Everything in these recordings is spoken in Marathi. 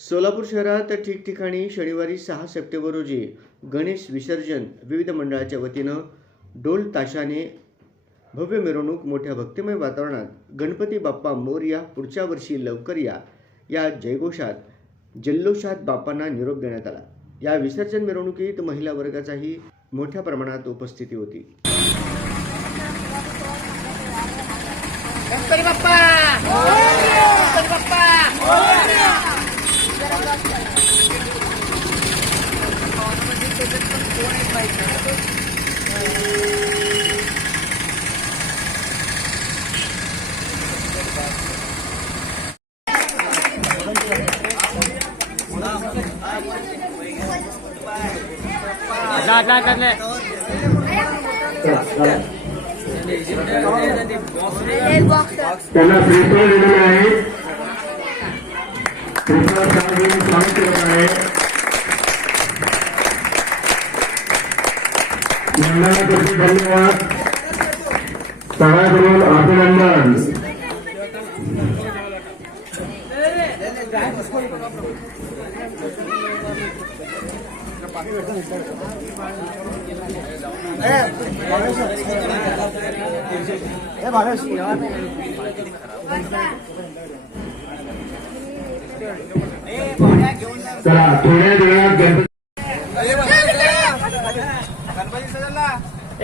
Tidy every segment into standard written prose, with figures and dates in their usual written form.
सोलापूर शहरात ठिकठिकाणी शनिवारी 6 सप्टेंबर रोजी गणेश विसर्जन विविध मंडळाच्या वतीनं ढोल ताशाने भव्य मिरवणूक मोठ्या भक्तिमय वातावरणात गणपती बाप्पा मोरया पुढच्या वर्षी लवकर या जयघोषात जल्लोषात बाप्पांना निरोप देण्यात आला। या विसर्जन मिरवणुकीत महिला वर्गाचाही मोठ्या प्रमाणात उपस्थिती होती। गणपती बाप्पा मोरया, गणपती बाप्पा मोरया। त्यांना श्रीफळ दिलेले आहे। श्रीफळ सांगून स्वागत करत आहे। मंडळातर्फे धन्यवाद, सगळ्यांकडून अभिनंदन। चला थोड्या वेळात गणपती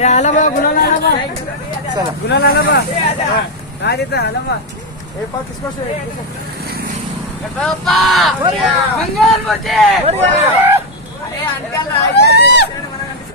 आला बा गुलाल आला बा चला गुलाल आला बा काय देता आला बा हे पाच किसको बाप्पा मंगल मूर्ती अरे अंकल